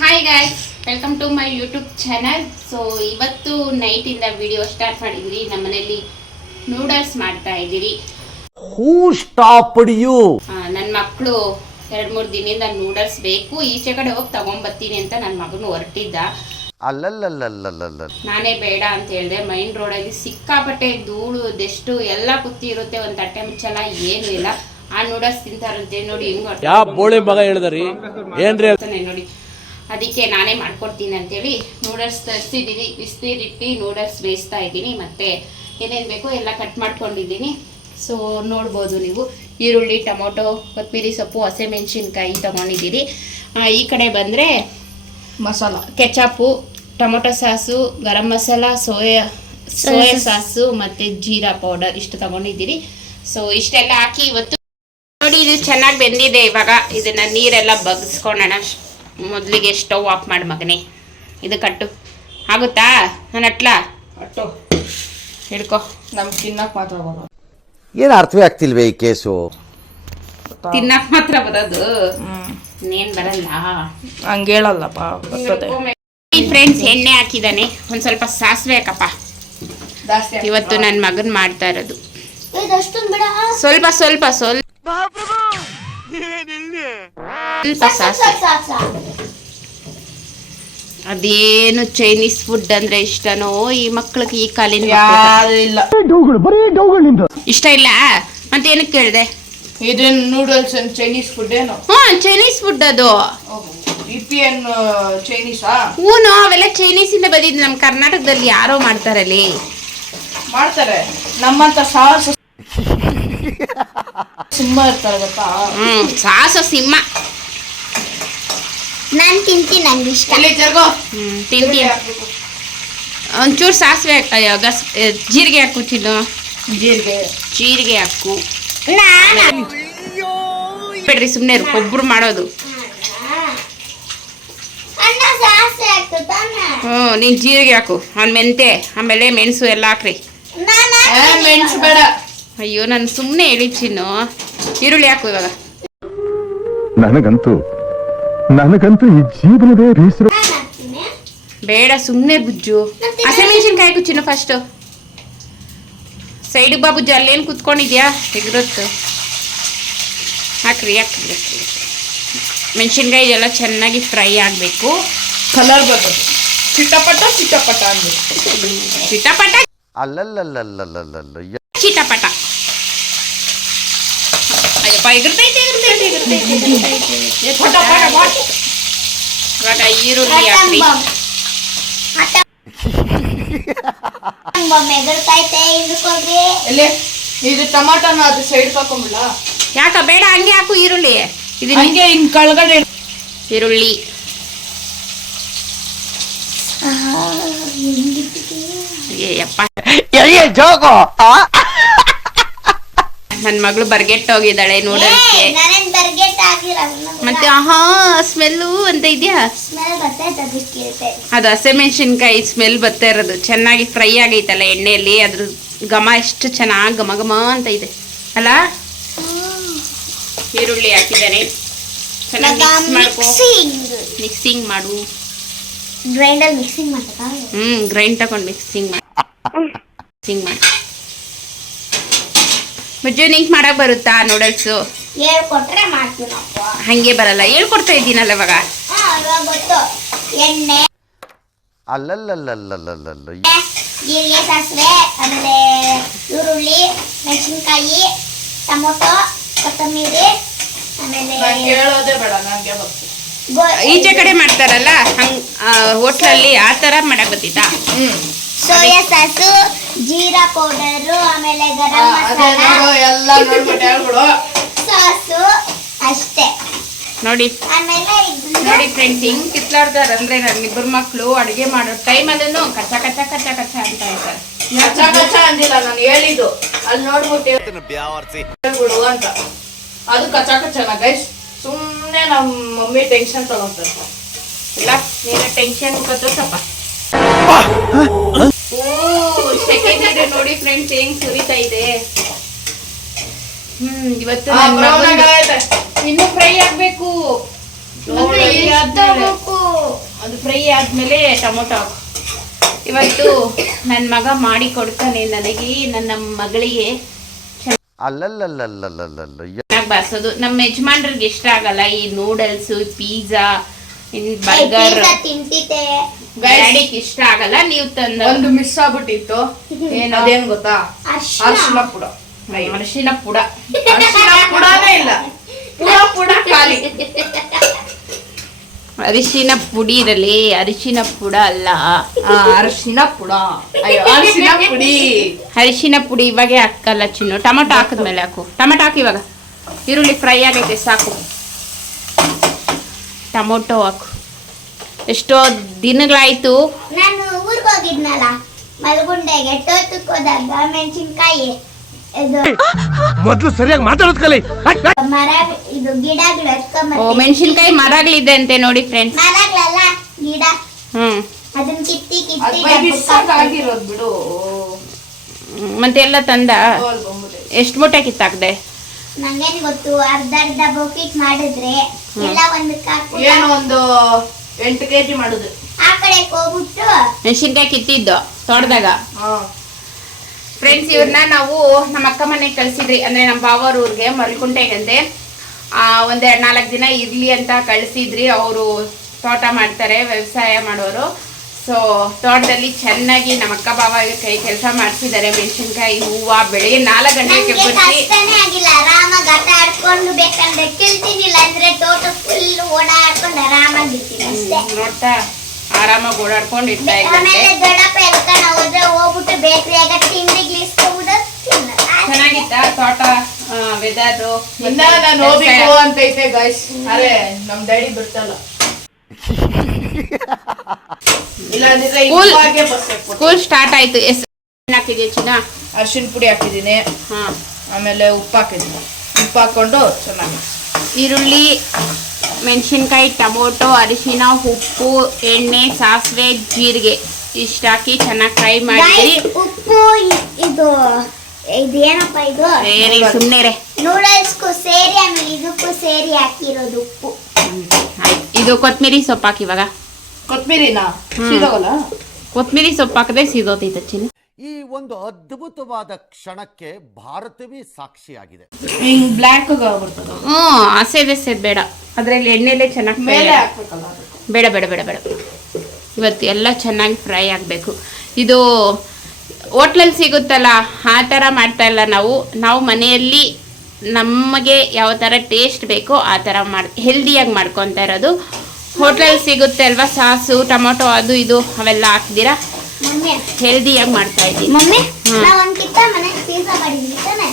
Hi guys, welcome to my YouTube channel. So ಇವತ್ತು ನೈಟಿಂದ video start ಮಾಡಿದ್ವಿ. ನಮ್ಮ ಮನೆಯಲ್ಲಿ ನೂಡಲ್ಸ್ ಮಾಡ್ತಾ ಇದ್ದೀವಿ. ನನ್ನ ಮಕ್ಕಳು 2-3 ದಿನದಿಂದ ನೂಡಲ್ಸ್ ಬೇಕು, ಈಚೆ ಕಡೆ ಹೋಗಿ ತಗೊಂಡ್ಬರ್ತೀನಿ ಅಂತ ನನ್ನ ಮಗನು ಹೊರಟಿದ್ದ. ನಾನೇ ಬೇಡ ಅಂತ ಹೇಳಿದೆ. ಮೈನ್ ರೋಡಲ್ಲಿ ಸಿಕ್ಕಾಪಟ್ಟೆ ಧೂಳು ದೆಷ್ಟು ಎಲ್ಲ ಕುತ್ತಿ ಇರುತ್ತೆ, ಒಂದು ತಟ್ಟೆ ಮುಚ್ಚಲ್ಲ, ಏನು ಇಲ್ಲ. ಆ ನೂಡಲ್ಸ್ ತಿಂತಾರಂತೆ ನೋಡಿ, ನೋಡಿ. ಅದಕ್ಕೆ ನಾನೇ ಮಾಡ್ಕೊಡ್ತೀನಿ ಅಂತೇಳಿ ನೂಡಲ್ಸ್ ತರಿಸಿದ್ದೀನಿ. ಬಿಸಿನೀರಿಟ್ಟು ನೂಡಲ್ಸ್ ಬೇಯಿಸ್ತಾ ಇದ್ದೀನಿ. ಮತ್ತೆ ಏನೇನು ಬೇಕೋ ಎಲ್ಲ ಕಟ್ ಮಾಡ್ಕೊಂಡಿದ್ದೀನಿ. ಸೊ ನೋಡ್ಬೋದು ನೀವು, ಈರುಳ್ಳಿ, ಟೊಮೊಟೊ, ಕೊತ್ತಂಬರಿ ಸೊಪ್ಪು, ಹಸಿಮೆಣಸಿನ್ಕಾಯಿ ತೊಗೊಂಡಿದ್ದೀರಿ. ಈ ಕಡೆ ಬಂದರೆ masala, ketchup, tomato sauce, garam masala, soya sauce ಮತ್ತು ಜೀರಾ ಪೌಡರ್ ಇಷ್ಟು ತೊಗೊಂಡಿದ್ದೀರಿ. ಸೊ ಇಷ್ಟೆಲ್ಲ ಹಾಕಿ ಇವತ್ತು ನೋಡಿ, ಇದು ಚೆನ್ನಾಗಿ ಬೆಂದಿದೆ. ಇವಾಗ ಇದನ್ನು ನೀರೆಲ್ಲ ಬಗ್ಸ್ಕೊಳ್ಳೋಣ. ಮೊದಲಿಗೆ ಸ್ಟವ್ ಆಫ್ ಮಾಡಿ ಮಗನೇ. ಇದು ಕಟ್ಟು ಆಗುತ್ತಾ? ನಾನು ಅಟ್ಲಾ ಹಿಡ್ಕೊ. ನಮ್ಗೆ ತಿನ್ನಕ್ಕೆ ಮಾತ್ರ ಬರೋದು, ಏನು ಅರ್ಥವೇ ಆಗ್ತಿಲ್ವೇ ಈ ಕೇಸು? ತಿನ್ನಕ್ ಮಾತ್ರ ಬರೋದು, ಇನ್ನೇನು ಬರಲ್ಲ. ಹಂಗೆ ಹೇಳಲ್ಲಪ್ಪ. ಫ್ರೆಂಡ್ಸ್, ಎಣ್ಣೆ ಹಾಕಿದ್ದಾನೆ. ಒಂದು ಸ್ವಲ್ಪ ಸಾಸಿವೆ ಹಾಕಪ್ಪ. ಇವತ್ತು ನನ್ನ ಮಗನ್ ಮಾಡ್ತಾ ಇರೋದು. ಸ್ವಲ್ಪ ಸ್ವಲ್ಪ ಸ್ವಲ್ಪ ಅದೇನು ಚೈನೀಸ್ ಫುಡ್ ಅಂದ್ರೆ ಇಷ್ಟನೋ ಈ ಮಕ್ಳಿಗೆ? ಈ ಕಾಲಿನ ಇಷ್ಟ ಇಲ್ಲ ಮತ್ತೆ ಏನಕ್ಕೆ ಕೇಳಿದೆ? ಇದೇನು ನೂಡಲ್ಸ್ ಚೈನೀಸ್ ಫುಡ್ ಏನು? ಚೈನೀಸ್ ಫುಡ್ ಅದು. ಚೈನೀಸಾ? ಹೂನು, ಅವೆಲ್ಲ ಚೈನೀಸ್ ಇಂದ ಬಂದಿದ್ದು. ನಮ್ಮ ಕರ್ನಾಟಕದಲ್ಲಿ ಯಾರೋ ಮಾಡ್ತಾರಲ್ಲಿ, ಮಾಡ್ತಾರೆ. ನಮ್ಮಂತ ಸಾಹಸ ಸಿಂಹ ಇರ್ತಾರೆ ಗೊತ್ತಾ? ಸಾಹಸ ಸಿಂಹ. ನಾನು ತಿಂತೀನಿ, ನಂಗೆ ಇಷ್ಟ. ತಿಂತೀನಿ. ಒಂಚೂರು ಸಾಸಿವೆ ಜೀರಿಗೆ ಹಾಕು ಚಿನ್ನು. ಜೀರಿಗೆ ಹಾಕು ಬಿಡ್ರಿ, ಸುಮ್ಮನೆ ಒಬ್ರು ಮಾಡೋದು. ನೀನ್ ಜೀರಿಗೆ ಹಾಕು, ಅವ್ನು ಮೆಂತೆ, ಆಮೇಲೆ ಮೆಣಸು ಎಲ್ಲ ಹಾಕ್ರಿ. ಮೆಣಸು ಬೇಡ. ಅಯ್ಯೋ, ನಾನು ಸುಮ್ಮನೆ ಹೇಳಿ ಚಿನ್ನು. ಈರುಳ್ಳಿ ಹಾಕು ಇವಾಗ. ನನಗಂತೂ ಈ ಜೀವನವೇ ಬೇಸರ. ಬೇಡ, ಸುಮ್ಮನೆ ಬುಜ್ಜು. ಹಸಿಮೆಣಸಿನ್ಕಾಯಿ ಹಾಕು ಚಿನ್ನು ಫಸ್ಟ್. ಸೈಡ್ ಬಾ ಬುಜ್ಜು, ಅಲ್ಲೇನು ಕುತ್ಕೊಂಡಿದ್ಯಾ? ಎಗ್ರೊತ್ತು ಹಾಕ್ರಿ ಹಾಕ್ರಿ ಹಾಕ್ರಿ. ಮೆಣಸಿನ್ಕಾಯಿ ಇದೆಲ್ಲ ಚೆನ್ನಾಗಿ ಫ್ರೈ ಆಗಬೇಕು. ಕಲರ್ ಬರ್ತದೆ. ಚಿಟಪಟ ಚಿಟಪಟ ಅನ್ಬೇಕು. ಚಿಟಪಟ ಚಿಟಪಟ. ಅಯ್ಯಪ್ಪ, ಎಗರ್ತೈತೆ ಎಗರ್ತೈತೆ ಎಗರ್ತೈತೆ. ಇವಾಗ ಈರುಳ್ಳಿ ಹಾಕ್ರಿ. ಇದು ಟಮಾಟನ ಅದು ಸೈಡ್ ಹಾಕೊಂಬಿಡ. ಯಾಕ ಬೇಡ, ಹಂಗೆ ಹಾಕು ಈರುಳ್ಳಿ. ಇದು ಹಂಗೆ ಹಿಂಗ್ ಕೆಳಗಡೆ ಈರುಳ್ಳಿ. ನನ್ನ ಮಗಳು ಬರ್ಗೆಟ್ಟೋಗಿದ್ದಾಳೆ ನೂಡಲ್ಸ್ಗೆ. ಮತ್ತೆ ಸ್ಮೆಲ್ಲು ಅಂತ ಇದೆಯಾ? ಅದು ಹಸಿಮೆಣಸಿನ್ಕಾಯಿ ಸ್ಮೆಲ್ ಬರ್ತಾ ಇರೋದು. ಚೆನ್ನಾಗಿ ಫ್ರೈ ಆಗೈತಲ್ಲ ಎಣ್ಣೆಯಲ್ಲಿ, ಅದ್ರ ಘಮ ಎಷ್ಟು ಚೆನ್ನಾಗಿ ಘಮ ಘಮ ಅಂತ ಇದೆ ಅಲ್ಲ. ಈರುಳ್ಳಿ ಹಾಕಿದ್ದಾರೆ, ಚೆನ್ನಾಗಿ ಮಿಕ್ಸ್ ಮಾಡ್ಕೊ. ಮಿಕ್ಸಿಂಗ್ ಮಾಡು. ಗ್ರೈಂಡರ್ ಮಿಕ್ಸಿಂಗ್ ಮಾಡ್ತಾ? ಗ್ರೈಂಡ್ ತಗೊಂಡು ಮಿಕ್ಸಿಂಗ್ ಮಾಡಿ. ಬಜ್ಜು, ನಿಂಗೆ ಮಾಡಕ್ ಬರುತ್ತಾ ನೂಡಲ್ಸು? ಹೇಳ್ಕೊಟ್ರೆ ಮಾಡ್ತೀನಪ್ಪ. ಹಂಗೆ ಬರಲ್ಲ, ಹೇಳ್ಕೊಡ್ತಾ ಇದ್ದೀನಲ್ಲ ಇವಾಗ. ಎಣ್ಣೆ, ಜೀರಿಗೆ, ಸಾಸಿವೆ, ಆಮೇಲೆ ಈರುಳ್ಳಿ, ಮೆಣಸಿನ್ಕಾಯಿ, ಟೊಮೊಟೊ, ಕೊತ್ತಂಬರಿ, ಆಮೇಲೆ ಹೇಳೋದೇ ಬೇಡ, ನನಗೆ ಬರ್ತದೆ. ಈಚೆ ಕಡೆ ಮಾಡ್ತಾರಲ್ಲ ಹಂಗ್ ಹೋಟ್ಲಲ್ಲಿ ಆ ತರ ಮಾಡಕ್ ಬತ್ತಿತ್ತಾ? ಸೋಯಾ ಸಾಸು, ಜೀರಾ ಪೌಡರು, ಆಮೇಲೆ ಗರಂ ಮಸಾಲ ಎಲ್ಲ ನೋಡ್ಬಿಟ್ಟು ಹೇಳ್ಬಿಡು. ಸಾಸು ಅಷ್ಟೇ. ನೋಡಿ ಆಮೇಲೆ ನೋಡಿ ಫ್ರೆಂಡ್ಸ್, ಹಿಂಗ್ ಕಿತ್ಲಾಡ್ತಾರಂದ್ರೆ ನನ್ನಿಬ್ಬರು ಮಕ್ಕಳು ಅಡುಗೆ ಮಾಡೋ ಟೈಮಲ್ಲೂ ಕಚ್ಚ ಕಚ್ಚ ಕಚ್ಚ ಕಚ್ಚ ಅಂತ ಇರ್ತಾರೆ. ಕಚ್ಚ ಕಚ್ಚ ಅಂದಿಲ್ಲ, ನಾನು ಹೇಳಿದ್ದು ಅಲ್ಲಿ ನೋಡ್ಬಿಟ್ಟು ಹೇಳ್ಬಿಡು ಅಂತ. ಅದು ಕಚ್ಚ ಕಚ್ಚನ ಗೈಸ್. ಸುಮ್ಮನೆ ನಮ್ಮ ಮಮ್ಮಿ ಟೆನ್ಷನ್ ತಗೊಂತಾರೆ. ಇಲ್ಲ, ನೀನು ಟೆನ್ಷನ್ ಕತ್ತೋಸಪ್ಪ. ಸೆಕೆಂಡ್ ನೋಡಿ ಫ್ರೆಂಡ್ಸ್, ಹೆಂಗ್ ಸುರಿತಾ ಇದೆ. ಇವತ್ತು ಇನ್ನು ಫ್ರೈ ಆಗ್ಬೇಕು. ಅದು ಫ್ರೈ ಆದ್ಮೇಲೆ ಟೊಮೊಟೊ ಹಾಕು. ಇವತ್ತು ನನ್ನ ಮಗ ಮಾಡಿ ಕೊಡ್ತಾನೆ ನನಗೆ, ನನ್ನ ಮಗಳಿಗೆ ಅಲ್ಲಲ್ಲಲ್ಲಲ್ಲಲ್ಲಲ್ಲ ಚೆನ್ನಾಗಿ ಬಾರಿಸೋದು. ನಮ್ಮ ಯಜಮಾನ್ರಿಗೆ ಇಷ್ಟ ಆಗಲ್ಲ ಈ ನೂಡಲ್ಸ್, ಪಿಜ್ಜಾ, ಬರ್ಗರ್. ತಿಂತಿದ್ದೆ ಡ್ಯಾಡಿಗೆ ಇಷ್ಟ ಆಗಲ್ಲ. ನೀವು ತಂದ ಒಂದು ಮಿಸ್ ಆಗ್ಬಿಟ್ಟಿತ್ತು. ಅದೇನ್ ಗೊತ್ತಾ? ಅರ್ಶಿನ ಪುಡ. ಅರಿಶಿನ ಪುಡ. ಅರ್ಶಿನ ಪುಡನೇ ಇಲ್ಲ, ಪುಡ ಖಾಲಿ. ಅರಿಶಿನ ಪುಡಿ ಇರಲಿ, ಅರಿಶಿನ ಪುಡ ಅಲ್ಲ. ಅರ್ಶಿನ ಪುಡ, ಅಯ್ಯೋ ಅರ್ಶಿನ ಪುಡಿ. ಅರಿಶಿನ ಪುಡಿ ಇವಾಗೆ ಹಾಕಲ್ಲ ಚಿನ್ನು. ಟೊಮೊಟೊ ಹಾಕಿದ್ಮೇಲೆ ಹಾಕು. ಟೊಮೊಟೊ ಹಾಕಿ ಇವಾಗ. ಈರುಳ್ಳಿ ಫ್ರೈ ಆಗೈತೆ ಸಾಕು. ಟೊಮೊಟೊ ಹಾಕು. ಎಷ್ಟೋ ದಿನಗಳಾಯ್ತು. ನಾನು ಊರ್ಗ್ ಹೋಗಿದ್ನಲ್ಲ ಮಲ್ಗುಂಡೆಗೆ, ತೋಟಕ್ಕೆ ಹೋದಾಗ ಮೆಣಸಿನ್ಕಾಯಿ ಇದು ಮೊದಲು ಸರಿಯಾಗಿ ಮಾತಾಡೋದ್ ಕಲಿ. ಮರ ಇದು ಗಿಡಗಳು ಓ ಎತ್ಕೊಂಬರ್ತೀನಿ. ಮೆಣಸಿನ್ಕಾಯಿ ಮರಗಳಿದೆ ಅಂತೆ ನೋಡಿ ಫ್ರೆಂಡ್ಸ್. ಮರಗಳಲ್ಲ ಗಿಡ, ಹ್ಮ್ ಅದನ್ನ ಕಿತ್ತಿ ಅದ್ ಕಿತ್ತಿ ಬೈ ಬಿಸಾಕಾಗಿರೋದ್ ಬಿಡು. ಮತ್ತೆ ಎಲ್ಲ ತಂದ. ಗೋಲ್ ಬಂದ್ಬಿಟ್ಟೆ. ಎಷ್ಟು ಮೂಟೆ ಕಿತ್ತಾಕ್ದೆ? ನಂಗೇನ್ ಗೊತ್ತು, ಅರ್ಧ ಅರ್ಧ ಬೋಕಿಟ್ ಮಾಡಿದ್ರೆ ಎಲ್ಲ ಒಂದಕ್ಕೆ ಹಾಕ್ಬಿಟ್ಟು ಏನೋ ಒಂದು 8 kg ಮಾಡುದು. ಆ ಕಡೆಗೆ ಹೋಗ್ಬಿಟ್ಟು ಮೆಣಸಿನ್ಕಾಯಿ ಕಿತ್ತಿದ್ದು ತೋಟದಾಗ. ಫ್ರೆಂಡ್ಸ್, ಇವ್ರನ್ನ ನಾವು ನಮ್ಮ ಅಕ್ಕ ಮನೆಗೆ ಕಳ್ಸಿದ್ರಿ, ಅಂದ್ರೆ ನಮ್ಮ ಬಾವರ ಊರಿಗೆ ಮಲ್ಕುಂಟೆಗಂತೆ. ಒಂದೆರಡು 4 ದಿನ ಇರ್ಲಿ ಅಂತ ಕಳ್ಸಿದ್ರಿ. ಅವರು ತೋಟ ಮಾಡ್ತಾರೆ, ವ್ಯವಸಾಯ ಮಾಡೋರು. ಸೊ ತೋಟದಲ್ಲಿ ಚೆನ್ನಾಗಿ ನಮ್ಮ ಅಕ್ಕ ಬಾವ ಕೈ ಕೆಲಸ ಮಾಡಿಸಿದ್ದಾರೆ. ಮೆಣಸಿನ್ಕಾಯಿ, ಹೂವು ಬೆಳಿಗ್ಗೆ 4 ಗಂಟೆಗೆ ನಂಗೆ ಬಿಟ್ಟು ಕಷ್ಟನೇ ಆಗಿಲ್ಲ. ಆರಾಮಾಗಿ ಆಟ ಆಡ್ಕೊಂಡು ಬೇಕಂದ್ರೆ ಕೇಳ್ತೀನಿಲ್ಲ ಅಂದ್ರೆ ತೋಟ ಫುಲ್ ಓಡಾಡ್ಕೊಂಡು ಆರಾಮಾಗಿರ್ತೀನಿ ಅಷ್ಟೇ. ನೋಡ್ತಾ ಆರಾಮಾಗಿ ಓಡಾಡ್ಕೊಂಡು ಇರ್ತಾ ಇದ್ದಂತೆ. ಆಮೇಲೆ ದೊಡ್ಡಪ್ಪ ಎಲ್ಕೊಂಡು ಹೋದ್ರೆ ಹೋಗ್ಬಿಟ್ಟು ಬೇಕ್ರಿಯಾಗ ತಿಂಡಿಗೆ ಇಸ್ಕೊಬಿಟ್ಟು ಚೆನ್ನಾಗಿತ್ತ ತೋಟ ವೆದರು? ಇನ್ನ ನಾನು ಹೋಗ್ಬೇಕು ಅಂತ ಐತೆ ಗೈಸ್. ಅರೆ ನಮ್ ಡ್ಯಾಡಿ ಬಿಡ್ತಲ್ಲ. ಇಲ್ಲಾಂದ್ರೆ ಇವಾಗೆ ಬಸ್ ಹಾಕ್ಬಿಟ್ಟು. ಸ್ಕೂಲ್ ಸ್ಟಾರ್ಟ್ ಆಯ್ತು. ಎಷ್ಟು ಹಾಕಿದ್ಯಾ ಚಿನ್ನ? ಅರ್ಶಿನ ಪುಡಿ ಹಾಕಿದೀನಿ, ಹಾ. ಆಮೇಲೆ ಉಪ್ಪು ಹಾಕಿದ್ದೀನಿ. ಉಪ್ಪು ಹಾಕೊಂಡು ಚೆನ್ನಾಗಿ ಈರುಳ್ಳಿ, ಮೆಣಸಿನ್ಕಾಯಿ, ಟೊಮೊಟೊ, ಅರಿಶಿನ, ಉಪ್ಪು, ಎಣ್ಣೆ, ಸಾಸಿವೆ, ಜೀರಿಗೆ ಇಷ್ಟ ಹಾಕಿ ಚೆನ್ನಾಗಿ ಫ್ರೈ ಮಾಡಿದ್ರಿ. ಉಪ್ಪು ಇದು ಇದೇನಪ್ಪ ಇದು ಸುಮ್ಮನೆ ನೂಡಲ್ಸ್ಗೂ ಸೇರಿ ಆಮೇಲೆ ಇದಕ್ಕೂ ಸೇರಿ ಹಾಕಿರೋದು ಉಪ್ಪು. ಇದು ಕೊತ್ತಂಬರಿ ಸೊಪ್ಪು ಹಾಕಿ ಇವಾಗ. ಕೊತ್ತಂಬರಿನಾ ಸೀದೋಗಲ್ಲ? ಕೊತ್ತಂಬರಿ ಸೊಪ್ಪು ಹಾಕಿದ್ರೆ ಸೀದೋತೈತೆ ಚಿನ್ನ. ಈ ಒಂದು ಅದ್ಭುತವಾದ ಕ್ಷಣಕ್ಕೆ ಭಾರತವೇ ಸಾಕ್ಷಿಯಾಗಿದೆ. ಹಿಂಗ್ ಬ್ಲ್ಯಾಕ್ ಆಗ್ಬಿಡ್ತದ. ಹಸೆದ್ ಬೇಡ, ಅದ್ರಲ್ಲಿ ಎಣ್ಣೆಲೆ ಚೆನ್ನಾಗಿ ಮೇಲೆ ಹಾಕ್ಬೇಕಲ್ಲ ಅದು. ಬೇಡ ಬೇಡ ಬೇಡ ಬೇಡ. ಇವತ್ತು ಎಲ್ಲ ಚೆನ್ನಾಗಿ ಫ್ರೈ ಆಗಬೇಕು. ಇದು ಹೋಟ್ಲಲ್ಲಿ ಸಿಗುತ್ತಲ್ಲ ಆ ಥರ ಮಾಡ್ತಾ ಇಲ್ಲ ನಾವು ಮನೆಯಲ್ಲಿ ನಮಗೆ ಯಾವ ಥರ ಟೇಸ್ಟ್ ಬೇಕೋ ಆ ಥರ ಹೆಲ್ದಿಯಾಗಿ ಮಾಡ್ಕೊತಾ ಇರೋದು. ಹೋಟ್ಲಲ್ಲಿ ಸಿಗುತ್ತೆ ಅಲ್ವಾ ಸಾಸು, ಟೊಮೊಟೊ ಅದು ಇದು ಅವೆಲ್ಲ ಹಾಕ್ದಿರಾ ಮಮ್ಮಿ ಹೆಲ್ದಿಯಾಗಿ ಮಾಡ್ತಾ ಇದ್ದೀನಿ. ಮಮ್ಮಿ ನಾವು ಒಂದ್ಕಿಂತ ಮನೆಗೆ ಪಿಜ್ಜಾ ಮಾಡಿದ್ವಿ ತಾನೆ?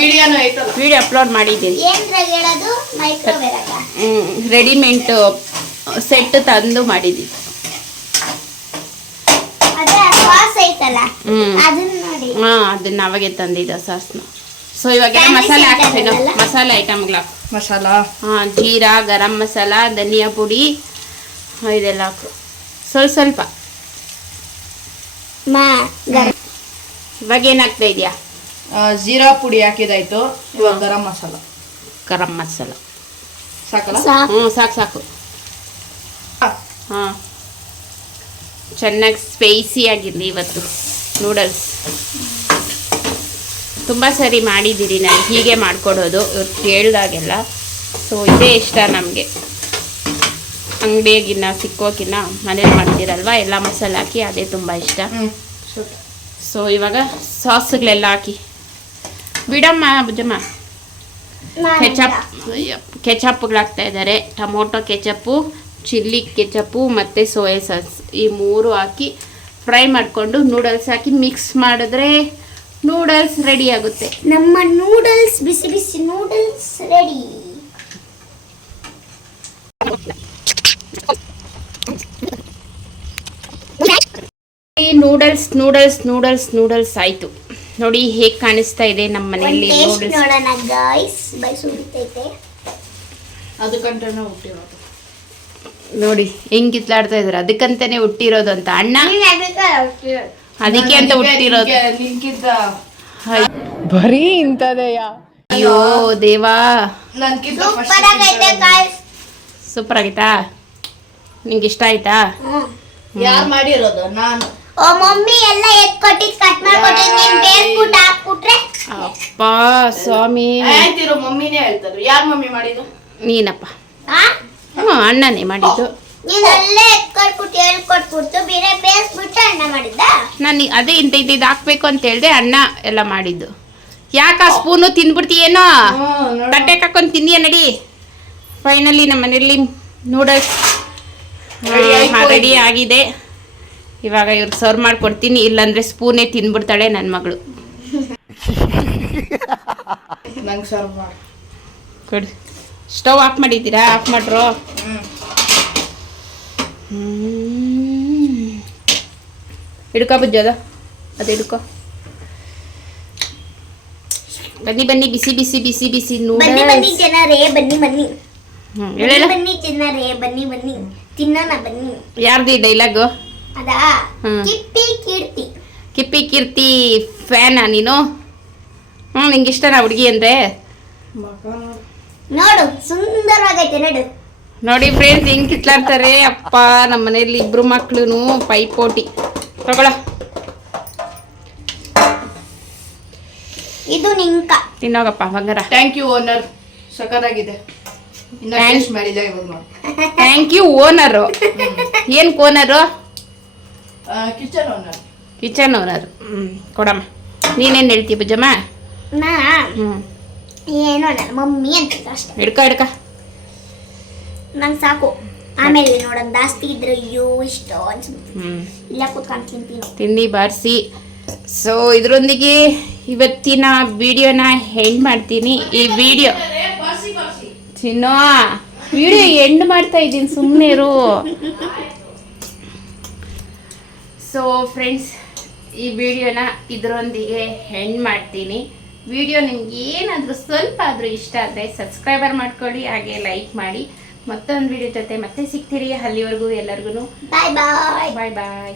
ವಿಡಿಯೋನು ಐತಲ್ಲ. ವಿಡಿಯೋ ಅಪ್ಲೋಡ್ ಮಾಡಿದ್ದೀನಿ. ಏನ್ರಾಗ ಹೇಳೋದು? ಮೈಕ್ರೋವೇವ್ ರೆಡಿಮೇಡ್ ಸೆಟ್ ತಂದು ಮಾಡಿದ್ದೀನಿ. ಅದೇ ಸಾಸ್ ಐತಲ್ಲ ಹ್ಮ್. ಅದನ್ನ ನೋಡಿ. ಅದನ್ನ ಅವಾಗೆ ತಂದಿದ್ದ ಸಾಸ್ನ. ಸೊ ಇವಾಗೆಲ್ಲ ಮಸಾಲೆ ಹಾಕ್ತೀನಿ. ಮಸಾಲೆ ಐಟಮ್ಗಳ ಮಸಾಲ, ಜೀರಾ, ಗರಂ ಮಸಾಲ, ಧನಿಯಾ ಪುಡಿ ಇದೆಲ್ಲ ಹಾಕು ಸ್ವಲ್ಪ. ಇವಾಗ ಏನಾಗ್ತಾ ಇದೆಯಾ? ಜೀರಾ ಪುಡಿ ಹಾಕಿದಾಯ್ತು. ಇವಾಗ ಗರಂ ಮಸಾಲ ಸಾಕಲ್ಲ? ಸಾಕು. ಹಾಂ, ಚೆನ್ನಾಗಿ ಸ್ಪೈಸಿ ಆಗಿರಲಿ ಇವತ್ತು ನೂಡಲ್ಸ್. ತುಂಬ ಸರಿ ಮಾಡಿದ್ದೀರಿ ನಾನು ಹೀಗೆ ಮಾಡಿಕೊಡೋದು ಇವ್ರು ಕೇಳಿದಾಗೆಲ್ಲ. ಸೊ ಇದೇ ಇಷ್ಟ ನಮಗೆ. ಅಂಗಡಿಯಾಗಿನ್ನ ಸಿಕ್ಕೋಕಿನ್ನ ಮನೇಲಿ ಮಾಡ್ತೀರಲ್ವ ಎಲ್ಲ ಮಸಾಲೆ ಹಾಕಿ, ಅದೇ ತುಂಬ ಇಷ್ಟ. ಸೊ ಇವಾಗ ಸಾಸ್ಗಳೆಲ್ಲ ಹಾಕಿ ಬಿಡಮ್ಮ ಬುಜ್ಜಮ್ಮ. ಕೆಚಪ್ಗಳಾಗ್ತಾ ಇದ್ದಾರೆ. ಟೊಮೊಟೊ ಕೆಚಪ್ಪು, ಚಿಲ್ಲಿ ಕೆಚಪ್ಪು ಮತ್ತು ಸೋಯಾ ಸಾಸ್ ಈ 3 ಹಾಕಿ ಫ್ರೈ ಮಾಡಿಕೊಂಡು ನೂಡಲ್ಸ್ ಹಾಕಿ ಮಿಕ್ಸ್ ಮಾಡಿದ್ರೆ ನೂಡಲ್ಸ್ ರೆಡಿ ಆಗುತ್ತೆ. ನಮ್ಮ ನೂಡಲ್ಸ್, ಬಿಸಿ ಬಿಸಿ ನೂಡಲ್ಸ್ ರೆಡಿ. ನೂಡಲ್ಸ್ ಆಯ್ತು. ನೋಡಿ ಹೇಗೆ ಕಾಣಿಸ್ತಾ ಇದೆ ನಮ್ಮ ಮನೆಯಲ್ಲಿ ನೂಡಲ್ಸ್. ನೋಡೋಣ ಗಾಯ್ಸ್, ಬೈಸುತ್ತೈತೆ. ಅದಕ್ಕಂತಾನೆ ಹುಟ್ಟಿರೋದು. ನೋಡಿ ಹೆಂಗ್ ಕಿತ್ಲಾಡ್ತಾ ಇದಾರೆ. ಅದಕ್ಕಂತಾನೆ ಹುಟ್ಟಿರೋದು ಅಂತ ಅಣ್ಣ, ಅದಕ್ಕೆ ಅಂತ ಹುಟ್ಟಿರೋದು. ಬರೀ ಇಂಥದೆಯಾ? ಅಯ್ಯೋ ದೇವಾ, ನನ್ಕಿಂತ ಸೂಪರ್ ಆಗೈತೆ ಗಾಯ್ಸ್. ಸೂಪರ್ ಆಗಿತ್ತಾ? ನಿಂಗೆ ಇಷ್ಟ ಆಯ್ತಾ? ಯಾರು ಮಾಡಿರೋದು? ನಾನು. ಓ ಮಮ್ಮಿ ಎಲ್ಲ ಎತ್ಕೊಟ್ಟಿದ್ ಕಟ್ ಮಾಡ್ಕೊಟ್ಟಿದ್ ನೀನ್ ಬೇಸ್ಬಿಟ್ಟು ಹಾಕ್ಬಿಟ್ರೆ ಅಪ್ಪ ಸ್ವಾಮಿ, ಆಯ್ತಿರೋ ಮಮ್ಮಿನೇ ಹೇಳ್ತಾರೆ. ಯಾರು ಮಮ್ಮಿ ಮಾಡಿದ್ದು? ನೀನಪ್ಪ. ಆ ಅಣ್ಣನೇ ಮಾಡಿದ್ದು. ನೀನ್ ಅಲ್ಲೇ ಎತ್ಕೊಟ್ಬಿಟ್ಟು ಹೇಳ್ಕೊಟ್ಬಿಟ್ಟು ಬೇರೆ ಬೇಸ್ಬಿಟ್ಟು ಅಣ್ಣ ಮಾಡಿದ್ದ. ನಾನು ಅದೇ ಇಂತ ಹಾಕ್ಬೇಕು ಅಂತ ಹೇಳ್ದೆ, ಅಣ್ಣ ಎಲ್ಲ ಮಾಡಿದ್ದು. ಯಾಕ ಸ್ಪೂನು ತಿಂದ್ಬಿಡ್ತೀಯೇನೋ? ತಟ್ಟೆಗೆ ಹಾಕೊಂಡು ತಿಂದಿಯ ನಡಿ. ಫೈನಲಿ ನಮ್ಮ ಮನೆಯಲ್ಲಿ ನೂಡಲ್ಸ್ ರೆಡಿ ಆಗಿದೆ. ಇವಾಗ ಇವ್ರಿಗೆ ಸರ್ವ್ ಮಾಡ್ಕೊಡ್ತೀನಿ, ಇಲ್ಲಾಂದ್ರೆ ಸ್ಪೂನೇ ತಿಂದ್ಬಿಡ್ತಾಳೆ ನನ್ನ ಮಗಳು. ನಂಗೆ ಸರ್ವ್ ಮಾಡಿ ಕೊಡಿ. ಸ್ಟವ್ ಆಫ್ ಮಾಡಿದ್ದೀರಾ? ಆಫ್ ಮಾಡ್ರು. ಹಿಡ್ಕೊ ಬುಜ್ಜೋದು, ಅದು ಹಿಡ್ಕೊ. ಬನ್ನಿ ಬನ್ನಿ, ಬಿಸಿ ಬಿಸಿ ಬಿಸಿ ಬಿಸಿ ಬನ್ನಿ ಬನ್ನಿ ನೂಡಲ್ಸ್. ಜನರೇ, ಬನ್ನಿ ಬನ್ನಿ ಹೇಳ. ಬನ್ನಿ ಜನರೇ, ಬನ್ನಿ ಬನ್ನಿ ತಿನ್ನೋಣ ಬನ್ನಿ. ಯಾರ್ದು ಈ ಡೈಲಾಗು? ಅದಾ ಹ್ಮ್. ಕಿಪ್ಪಿ ಕೀರ್ತಿ. ಕಿಪ್ಪಿ ಕೀರ್ತಿ ಫ್ಯಾನಾ ನೀನು? ನಿಂಗೆ ಇಷ್ಟನಾ ಹುಡುಗಿ ಅಂದ್ರೆ? ನೋಡು ಸುಂದರವಾಗೈತೆ ನೋಡು. ನೋಡಿ ಫ್ರೆಂಡ್ಸ್, ಹೆಂಗ್ ಕಿತ್ಲಾಡ್ತಾರೆ. ಅಪ್ಪ ನಮ್ಮ ಮನೆಯಲ್ಲಿ ಇಬ್ರು ಮಕ್ಳು ಪೈಪೋಟಿ. ತಗೊಳ, ಇದು ನಿಂಕ. ತಿನ್ನೋಗಪ್ಪ ಬಂಗಾರ. ಥ್ಯಾಂಕ್ ಯು ಓನರ್, ಸಖತ್ತಾಗಿದೆ. ಇನ್ನ ಟೇಸ್ಟ್ ಮಾಡಿಲ್ಲ ಇವಾಗ ನೋಡಿ. Thank you owner. ಏನ್ owner? Kitchen owner. Kitchen owner. ಕೊಡಮ್ಮ. ನೀನೇನು ಹೇಳ್ತೀಯ ಬುಜ್ಜಮ್ಮ? ನಾ ಏನೋ ನನ್ನ ಮಮ್ಮಿ ಅಂತ ಅಷ್ಟೇ. ಹಿಡ್ಕ ಹಿಡ್ಕ. ನಂಗೆ ಸಾಕು. ಆಮೇಲೆ ನೋಡೋಣ ಜಾಸ್ತಿ ಇದ್ರೆ ಅಯ್ಯೋ ಇಷ್ಟ ಅನ್ಸುತ್ತೆ. ಇಲ್ಲ ಕೂತ್ಕೊಂಡು ತಿಂತೀನಿ. ತಿಂಡಿ ಬಾರಿಸಿ. ಸೊ ಇದರೊಂದಿಗೆ ಇವತ್ತಿನ ವಿಡಿಯೋನ ಎಂಡ್ ಮಾಡ್ತೀನಿ. ಈ ವಿಡಿಯೋ ಚಿನ್ನೋ ವಿಡಿಯೋ ಎಂಡ್ ಮಾಡ್ತಾ ಇದ್ದೀನಿ, ಸುಮ್ಮನೆ ಇರು. ಸೊ ಫ್ರೆಂಡ್ಸ್, ಈ ವಿಡಿಯೋನ ಇದರೊಂದಿಗೆ ಎಂಡ್ ಮಾಡ್ತೀನಿ. ವಿಡಿಯೋ ನಿಮ್ಗೆ ಏನಾದರೂ ಸ್ವಲ್ಪ ಆದರೂ ಇಷ್ಟ ಆದರೆ ಸಬ್ಸ್ಕ್ರೈಬರ್ ಮಾಡ್ಕೊಳ್ಳಿ, ಹಾಗೆ ಲೈಕ್ ಮಾಡಿ. ಮತ್ತೊಂದು ವಿಡಿಯೋ ಜೊತೆ ಮತ್ತೆ ಸಿಗ್ತೀರಿ. ಅಲ್ಲಿವರೆಗೂ ಎಲ್ಲರಿಗೂ ಬಾಯ್ ಬಾಯ್. ಬಾಯ್ ಬಾಯ್.